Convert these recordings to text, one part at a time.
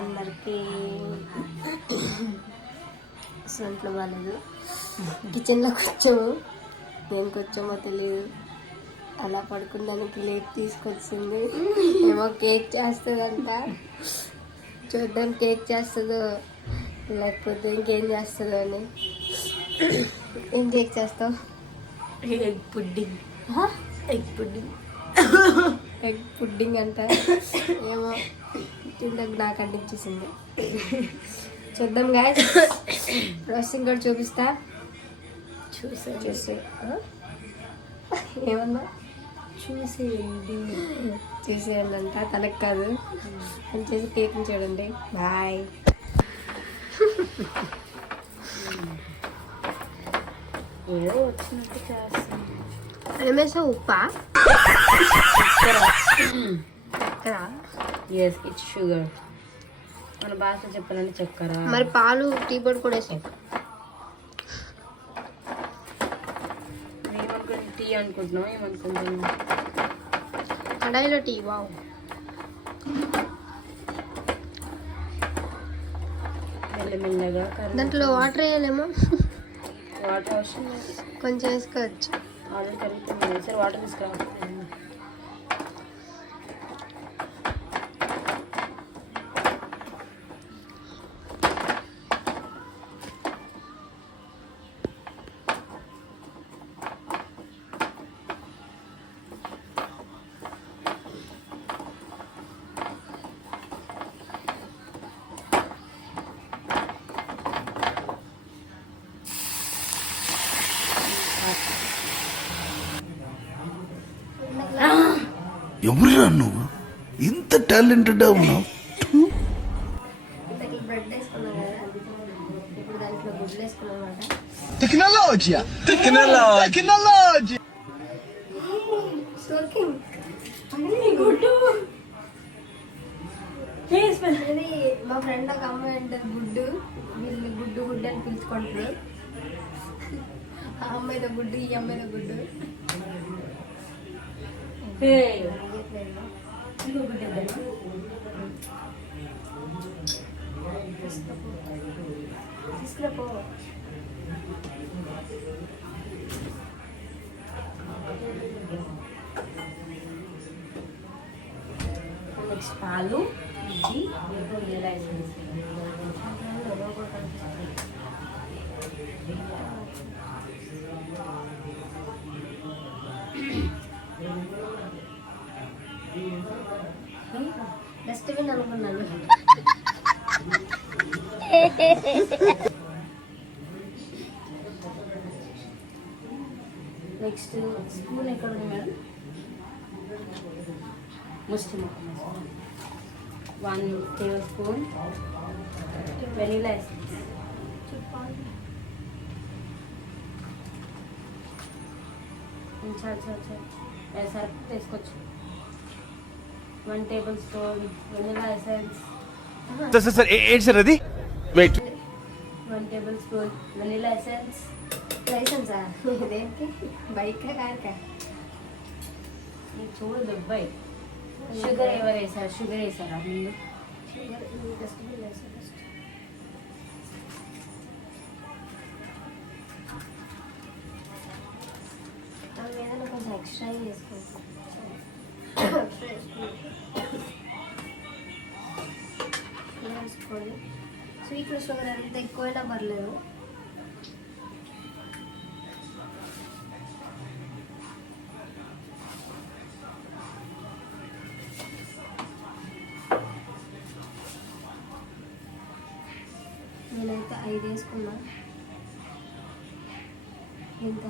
అందరికీ అసలు బాగాలేదు. కిచెన్లోకి వచ్చాము, దేనికి వచ్చామో తెలియదు. అలా పడుకున్నానికి లేట్ తీసుకొచ్చింది. ఏమో కేక్ చేస్తుందంట, చూద్దాం కేక్ చేస్తుందో లేకపోతే ఇంకేం చేస్తుందో అని. ఏం కేక్ చేస్తావు? Egg pudding. Egg pudding egg pudding అంట. ఏమో తింటే నాకు అంటించేసింది. చూద్దాం గాయస్, ప్రాసెసింగ్ కూడా చూపిస్తా. చూసే ఏమన్నా చూసేయండి అంట, తనకు కాదు అని చేసి కేక్ని చూడండి. బాయ్. ఏదో వచ్చినట్టు చేస్తాను. ఏమేసా? ఉప్పా? Yes, it's sugar. మన భాష చెప్పాలంటే చక్కెర. మరి పాలు, టీ పొడి కూడా వేసాయి. ఏమనుకుంటున్నాం? టీ అనుకుంటున్నాం. ఏమనుకుంటున్నాం? కడాయిలో టీ. వావ్. మెల్లమెల్లగా దాంట్లో వాటర్ వేయాలేమో. వాటర్ అవసరం కొంచెం వేసుకోవచ్చు. ఆల్రెడీ కలుగుతుంది. సరే వాటర్ తీసుకురావాలి. ఎవరురా నువ్వు? ఇంత టాలెంటెడ్ ఉన్నావు. Tecnologia! మా ఫ్రెండ్ ఒక అమ్మాయి అంటారు గుడ్డు, వీళ్ళు గుడ్డు గుడ్డు అని పిలుచుకుంటారు. ఆ అమ్మాయితో గుడ్డు, ఈ అమ్మాయితో గుడ్డు. తీసుకురాపో. నెక్స్ట్ పాలు, ఇడ్లీ, ఇలా వేసేసి డస్ట్బిన్ అనుకున్నాను. నెక్స్ట్ స్పూన్ ఎక్కడ ఉంది మేడం? ముస్లిం 1 టేబుల్ స్పూన్ వెనీలా ఎసెన్స్. సరుకు తీసుకోవచ్చు. 1 టేబుల్ స్పూన్ వెనీలా ఎసెన్స్. ఏంటి సార్ అది? 1 టేబుల్ స్పూన్ వెనీలా ఎసెన్స్. లైసెన్సా? దేనికి? బైకా కార్కా? నీకు చూడు దుబ్బాయి. షుగర్ ఎవరు వేసారు? షుగర్ వేసారా ముందు? షుగర్ డస్ట్బిన్ వేసా. ఫస్ట్ దాని మీద కొంచెం ఎక్స్ట్రా వేసుకుంటాం. వేసుకోండి. స్వీట్లో షుగర్ ఎంత ఎక్కువైనా పర్లేదు. నేనైతే 5 వేసుకున్నా. ఎంత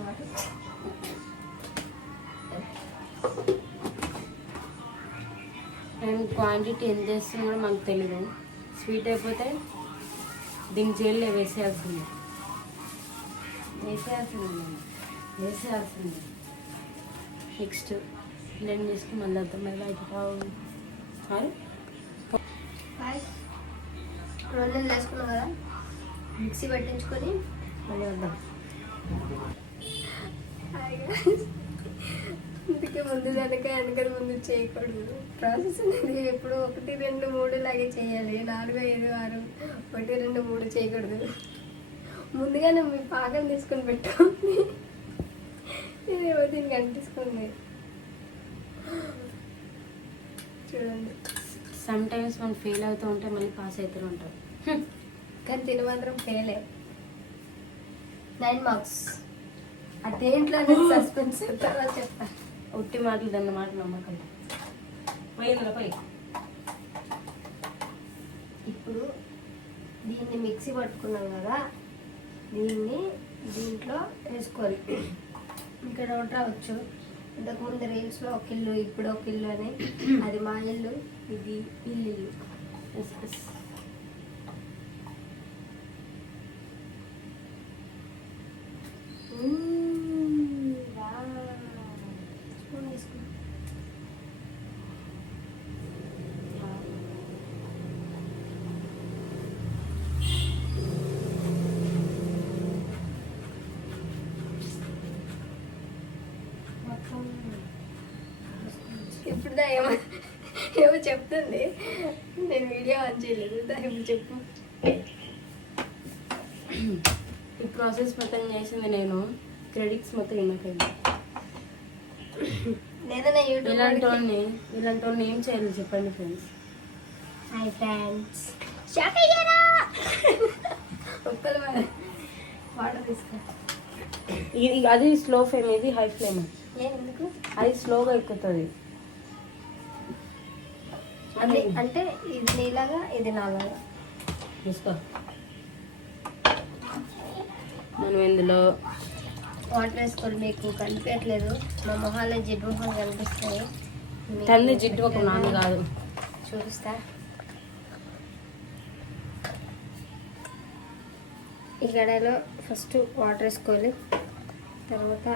అండ్ క్వాంటిటీ ఎంత వేస్తుందో మాకు తెలీదు. స్వీట్ అయిపోతే దీని జైల్లో వేసేయాల్సింది. నెక్స్ట్ బ్లెండ్ చేసుకుని మళ్ళీ వద్దాం. మళ్ళీ రోజులు వేసుకున్నాం కదా, మిక్సీ పట్టించుకొని మళ్ళీ వద్దాం. అందుకే ముందు వెనక ముందు చేయకూడదు. ప్రాసెస్ అనేది ఎప్పుడు 1, 2, 3 లాగే చేయాలి. 4, 5, 6 1, 2, 3 చేయకూడదు. ముందుగానే మీ పాకం తీసుకొని పెట్టుకోండి. ఇదేమో దీనికి అంటిస్తుంది చూడండి. సమ్ టైమ్స్ మనం ఫెయిల్ అవుతూ ఉంటే మళ్ళీ పాస్ అవుతూ ఉంటాం. కానీ తిని మాత్రం ఫెయిలే. 9 మార్క్స్. అదేంట్లో సస్పెన్స్ తర్వాత చెప్తా. ఉట్టి మాటలు దన్న మాట నమ్మకం. పోయిందిరా పోయి. ఇప్పుడు దీన్ని మిక్సీ పట్టుకున్నాం కదా, దీన్ని దీంట్లో వేసుకోవాలి. ఇక్కడ డౌట్ రావచ్చు, ఇంతకుముందు రీల్స్లో 1 ఇల్లు ఇప్పుడు 1 ఇల్లు అని. అది మా ఇల్లు, ఇది ఇల్లు. Yes yes. స్పూన్ తీసుకో. ఇప్పుడు ఏమో చెప్తుంది, నేను వీడియో ఆన్ చేయలేదు. ఇప్పుడు చెప్పు. ఈ ప్రాసెస్ మొత్తం చేసింది నేను. క్రెడిట్స్ మొత్తం ఇమ్మకైంది. నేనైనా ఇలాంటి యూట్యూబ్ వాళ్ళని ఏం చేయాలి చెప్పండి ఫ్రెండ్స్. హాయ్ ఫ్రెండ్స్, షాప్ అయ్యారా? ఒక్కరు వాటర్ తీసుకో. అది స్లో ఫ్లేమ్, ఇది హై ఫ్లేమ్. ఎందుకు అది స్లోగా ఎక్కుతుంది. అంటే ఇది నీలాగా ఇది నాలాగా తీసుకో. మనం ఇందులో వాటర్ వేసుకోవాలి. మీకు కనిపించట్లేదు, మా మొహాల్లో జిడ్డు మొహాలు కనిపిస్తాయి. తల్లి జిడ్డు ఒక నాన్న కాదు, చూపిస్తా. ఈ గడలో ఫస్ట్ వాటర్ వేసుకోవాలి. తర్వాత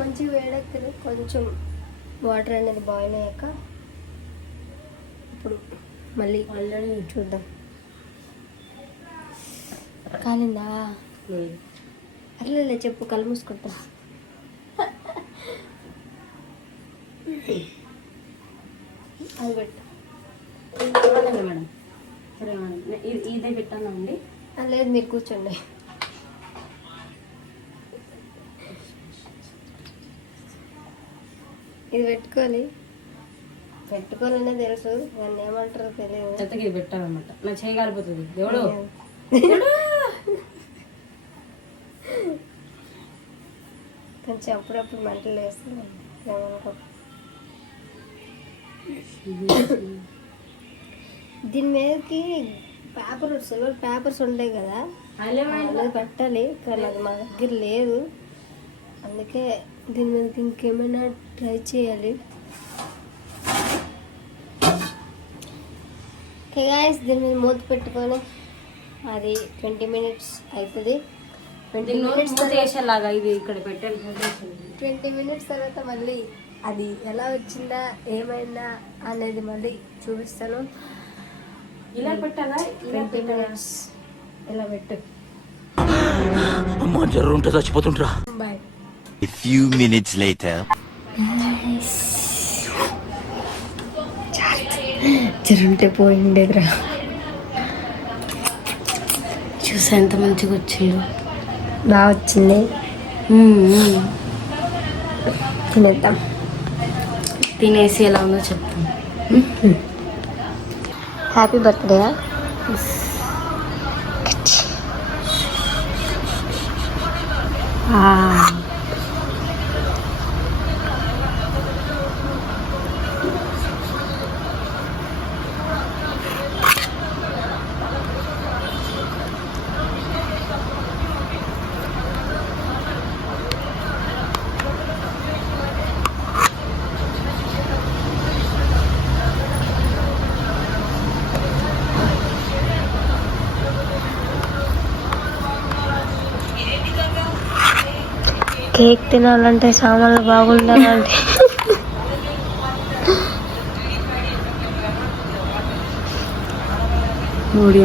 మంచిగా వేడెక్కదు, కొంచెం వాటర్ అనేది బాయిల్ అయ్యాక ఇప్పుడు మళ్ళీ ఆల్రెడీ చూద్దాం. కాలిందా? అట్లే చెప్పు, కళ్ళు మూసుకుంటా. అది పెట్టు మేడం. సరే మేడం, ఇదే పెట్టానండి. లేదు, మీరు కూర్చోండి. ఇది పెట్టుకోవాలనే తెలుసు, దాన్ని ఏమంటారో తెలియదు. చెత్తకి ఇది పెట్టాలన్నమాట. నా చేయగలిపోతుంది దేవుడు. కొంచెం అప్పుడప్పుడు మంటలు వేస్తాను. దీని మీదకి సిల్వర్ పేపర్స్ ఉంటాయి కదా, అది పెట్టాలి. కానీ అది మా దగ్గర లేదు, అందుకే దీని మీదకి ఇంకేమైనా ట్రై చేయాలి. ఓకే గాయ్స్, దీని మీద మూత పెట్టుకొని అది 20 minutes అవుతుంది. 20 minutes చేసేలాగా ఇది ఇక్కడ పెట్టాను. 20 minutes తర్వాత మళ్ళీ అది ఎలా వచ్చిందా ఏమైందా అనేది మళ్ళీ చూపిస్తాను. ఇలా పెట్టాలా? 20 minutes ఇలా పెట్టు. అమ్మా జర్రు ఉంటే చచ్చిపోతుంటరా. Bye. A few minutes later. జరుంటే పోయిండేదిరా. చూసా ఎంత మంచిగా వచ్చిందో. బాగా వచ్చింది. తినేద్దాం. తినేసి ఎలా ఉందో చెప్తాను. Happy birthday. కేక్ తినాలంటే సామాన్లు బాగుండాలంటే మూడు